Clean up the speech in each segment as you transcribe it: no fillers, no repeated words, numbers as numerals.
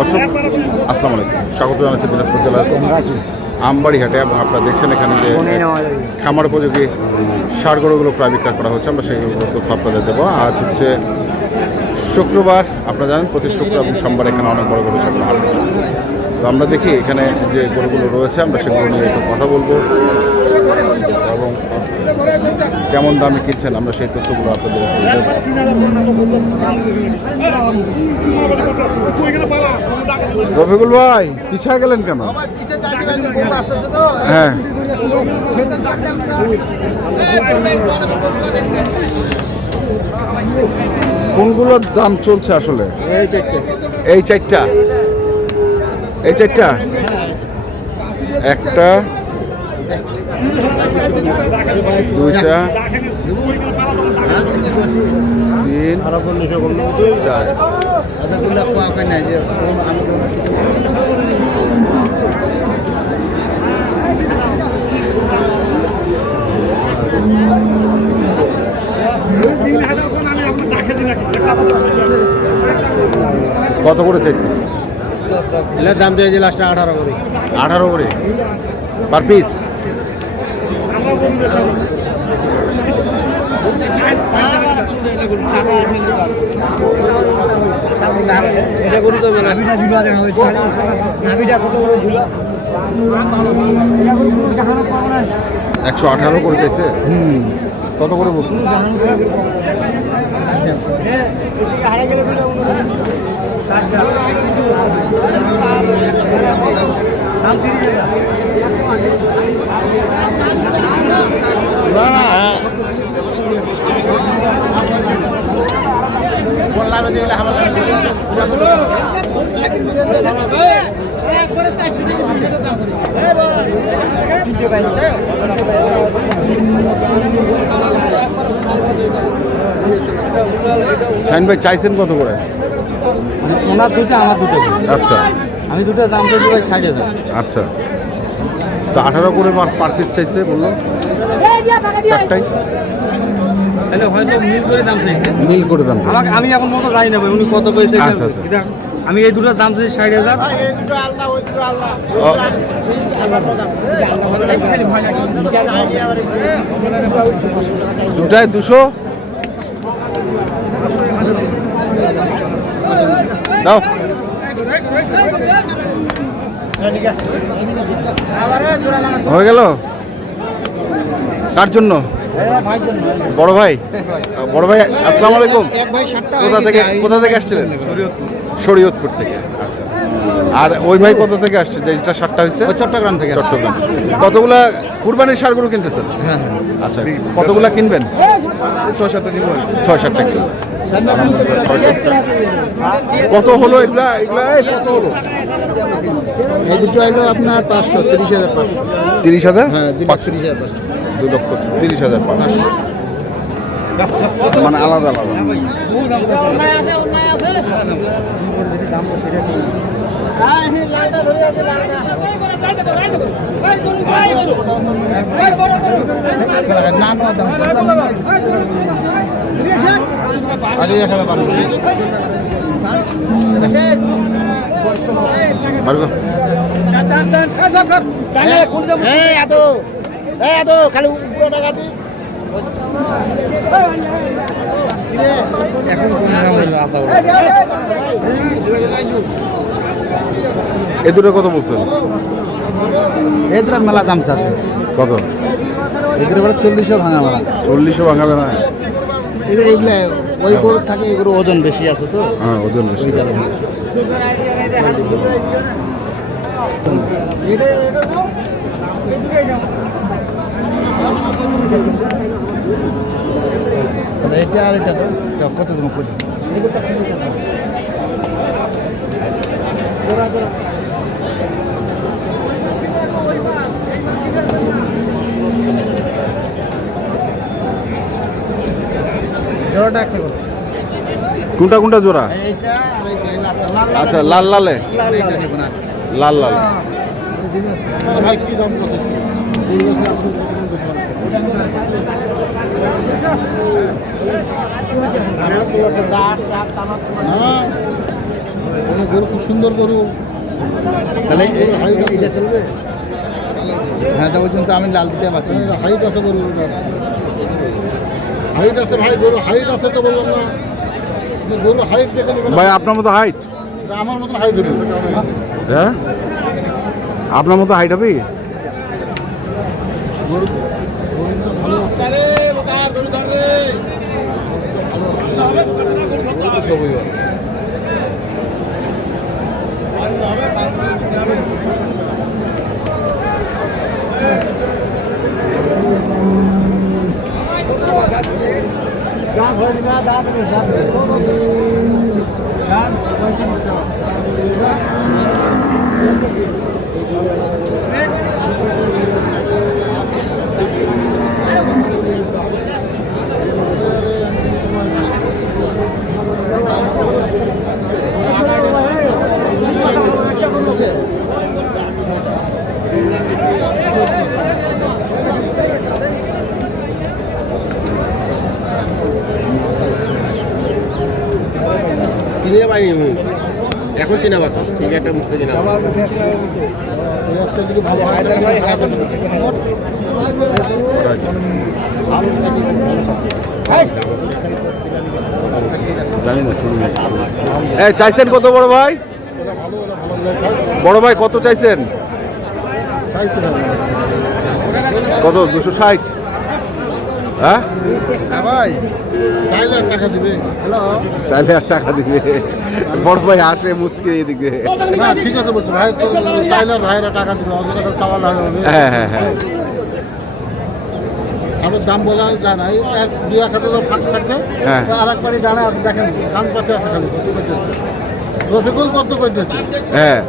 দর্শক আসসালামু আলাইকুম, স্বাগত জানাচ্ছি দিনাজপুর জেলার আমবাড়ি হাটে। এবং আপনারা দেখছেন এখানে যে খামার উপযোগী ষাঁড় গরুগুলো প্রায় বিক্রয় করা হচ্ছে, আমরা সেইগুলো তথ্য আপনাদের দেবো। আজ হচ্ছে শুক্রবার, আপনারা জানেন প্রতি শুক্র এবং সোমবার এখানে অনেক বড় বড় ছাগল হাট বসে। তো আমরা দেখি এখানে যে গরুগুলো রয়েছে আমরা সেগুলো নিয়ে একটু কথা বলবো এবং কেমন দামে কিনছেন আমরা সেই তথ্যগুলো আপনাদের দেব। রফিকুল ভাই পিছিয়ে গেলেন কেন? হ্যাঁ, কোনগুলোর দাম চলছে আসলে? এই চারটা, এই চারটা, একটা, দুইটা, তিন, চার। কত করে চাইছে? দাম দিয়ে লাস্টে 18 করে। 18 করে পার পিস। একশো 18 করে চাইছে। কত করে বলছো? শাইন ভাই চাইছেন কত করে? ওনার দুটো, আমার দুটো। আচ্ছা, আমি দুটো দাম বলছি ভাই 60,000। আচ্ছা, তো 18 করে পার পিস চাইছে বললো, চারটাই তাহলে হয়তো মিল করে দাম চাইছে। মিল করে দাম। আমাকে আমি এখন মতো জানি না ভাই উনি কত পেয়েছে। আচ্ছা, আচ্ছা। আমি এই দুটোর দাম চাইছি 60,000। দুটায় 200 দাও। হয়ে গেল। কার জন্য? বড় ভাই। বড় ভাই আসসালামু আলাইকুম। কোথা থেকে আসছিলেন? শরীয়তপুর থেকে। আচ্ছা, আর ওই ভাই কোথা থেকে আসছে যেটা 7টা হয়েছে? চট্টগ্রাম থেকে। চট্টগ্রাম। কতগুলা কুরবানির ষাঁড়গুলো কিনতেছেন? হ্যাঁ। আচ্ছা, কতগুলা কিনবেন? 6-7টা দিব। 6-7টা কিলো। কত হলো এগুলা? কত হলো? এই দুটো হলো আপনার 530,500। 30,000? হ্যাঁ, 2,30,500। 2,30,500। মানে আলাদা আলাদা। খালি টাকা দিই। এ দুটো কত বলছেন? এই দুটোর মেলা দাম চাচ্ছে। কত? এগুলো বলে 40 ভাঙা মেলা। 40 ভাঙাবে না? এইগুলা ওই গরু থাকে, এগুলো ওজন বেশি আছে তো। হ্যাঁ, ওজন বেশি। এটা আর এটা তো কত দাম কত? কোনটা কোনটা জোড়া? আচ্ছা, লাল লালে, লাল লাল। গরু খুব সুন্দর গরু। তাহলে এটা চলবে? হ্যাঁ, তা বলছেন তো আমি লাল দিতে পারছি না। হাইট আছে গরু, হাইট আছে ভাই, গরু হাইট আছে তো বললাম না। গরু হাইট দেখে ভাই আপনার মতো হাইট? আমার মতন হাইট হবে। হ্যাঁ, আপনার মতো হাইট হবে? চিনে পাইনি এখন চিনা পাচ্ছি ঠিক একটা মুখে চিনা জানি না, শুনি এই চাইছেন কত বড় ভাই? বড় ভাই কত চাইছেন? কত? 260? হ্যাঁ ভাই, 4,00,000 টাকা দিবে। হ্যালো, 4,000 টাকা দিবে। বড় ভাই আসে মুচকে এদিকে। না ঠিক আছে বলছি ভাই, তো 4,00,000 ভাইরা টাকা দিবে, অযথা টাকা চাওয়া লাগবে। হ্যাঁ হ্যাঁ হ্যাঁ, আমার দাম বলা যায় না। এই এক দুই এক হাতে ফাঁস কাটবে, হ্যাঁ। আর একবারই জানা আছে। দেখেন কান পাতে আছে, খালি কত করতেছে। রফিকুল কত করতেছে? হ্যাঁ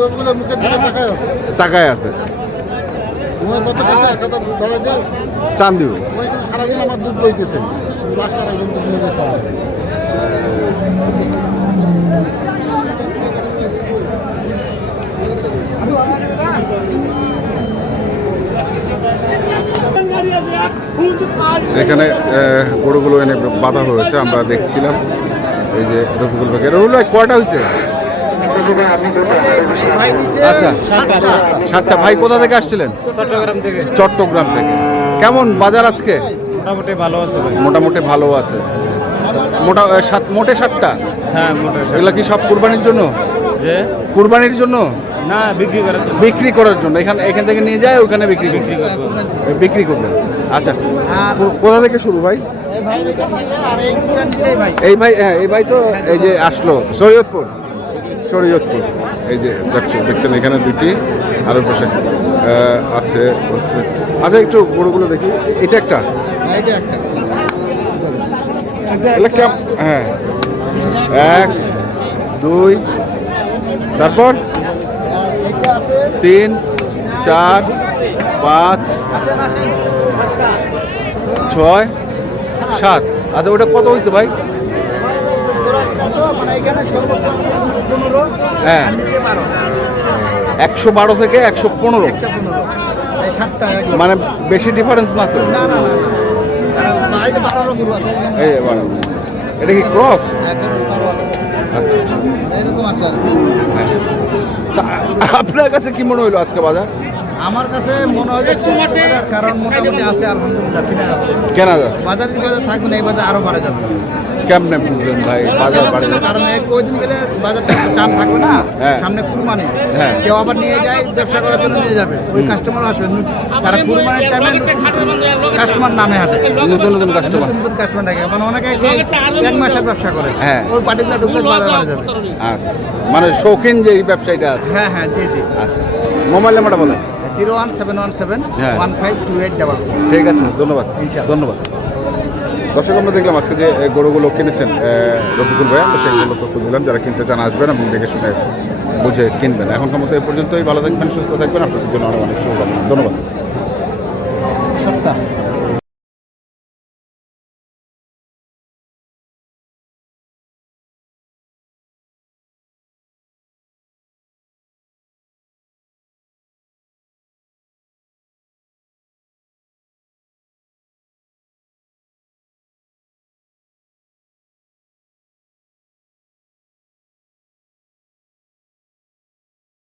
রফিকুলের মুখের দিকে তাকায় আছে। টাকায় আছে, তোমার কত কাছে 1,000 ধরে দিয়ে টান দিব। ওই কিন্তু সারাদিন আমার দুধ দইতেছে। লাস্ট আর একজন দুধ নিয়ে যেতে হবে। এখানে গরুগুলো এনে বাঁধা হয়েছে, আমরা দেখছিলাম। এই যে রফিকুল ভাই, রফিকুল ভাই কয়টা হয়েছে? আচ্ছা, 7টা। ভাই কোথা থেকে আসছিলেন? চট্টগ্রাম থেকে। চট্টগ্রাম থেকে। কেমন বাজার আজকে? মোটামুটি ভালো আছে ভাই। মোটামুটি ভালো আছে। মোটে 7টা? হ্যাঁ মোটামুটি। এগুলো কি সব কুরবানির জন্য? যে কুরবানির জন্য না বিক্রি করার জন্য। বিক্রি করার জন্য? এখান থেকে নিয়ে যায় ওখানে বিক্রি বিক্রি করবেন? আচ্ছা, কোথা থেকে শুরু ভাই? এই ভাই, হ্যাঁ এই ভাই তো এই যে আসলো শরীয়তপুর। এই যে দেখছেন এখানে দুটি, আরো পাশে আছে হচ্ছে। আচ্ছা, একটু গরুগুলো দেখি। এটা একটা, হ্যাঁ 1 2, তারপর 3 4 5 6 7। আচ্ছা, ওটা কত হয়েছে ভাই? হ্যাঁ 112 থেকে 115, মানে বেশি ডিফারেন্স না তো? এই 12। এটা কি ক্রস? আচ্ছা, এরকম আছে আর কি। আপনার কাছে কি মনে হলো আজকে বাজার? আমার কাছে মনে হয় কারণ মোটামুটি আছে, আলহামদুলিল্লাহ কিনা যাচ্ছে। কেনা যাচ্ছে? বাজার থাকবে না, এই বাজার আরো বাড়ে যাবে। কেমনে বুঝলেন ভাই বাজার বাড়ে যাবে? কারণ ওই দিন গেলে বাজারটা টান থাকবে না। হ্যাঁ। সামনে কুরবানি, হ্যাঁ। কেউ আবার নিয়ে যায় ব্যবসা করার জন্য নিয়ে যাবে, ওই কাস্টমার আসবে। কারণ কুরবানির টাইমে কাস্টমার নামে হাঁটে, নতুন কাস্টমার। নতুন কাস্টমার থাকে। মানে অনেকে 1 মাসের ব্যবসা করে, হ্যাঁ। ওই পার্টিকুলার ঢুকলে বাজার বাড়ে যাবে। আচ্ছা, মানে শৌখিন যে এই ব্যবসায়ীটা আছে। হ্যাঁ হ্যাঁ, জি জি। আচ্ছা, মোবাইল নাম্বারটা বলেন। 01717 হ্যাঁ। 152844। ঠিক আছে, ধন্যবাদ। ইনশাআল্লাহ। ধন্যবাদ। দর্শক, আমরা দেখলাম আজকে যে গরুগুলো কিনেছেন রফিকুল ভাই, আমরা সেইগুলো তথ্য দিলাম। যারা কিনতে চান আসবেন এবং দেখে শুনে বুঝে কিনবেন। এখনকার মতো এই পর্যন্তই। ভালো থাকবেন, সুস্থ থাকবেন। আপনাদের জন্য অনেক অনেক শুভকামনা। ধন্যবাদ। সপ্তাহ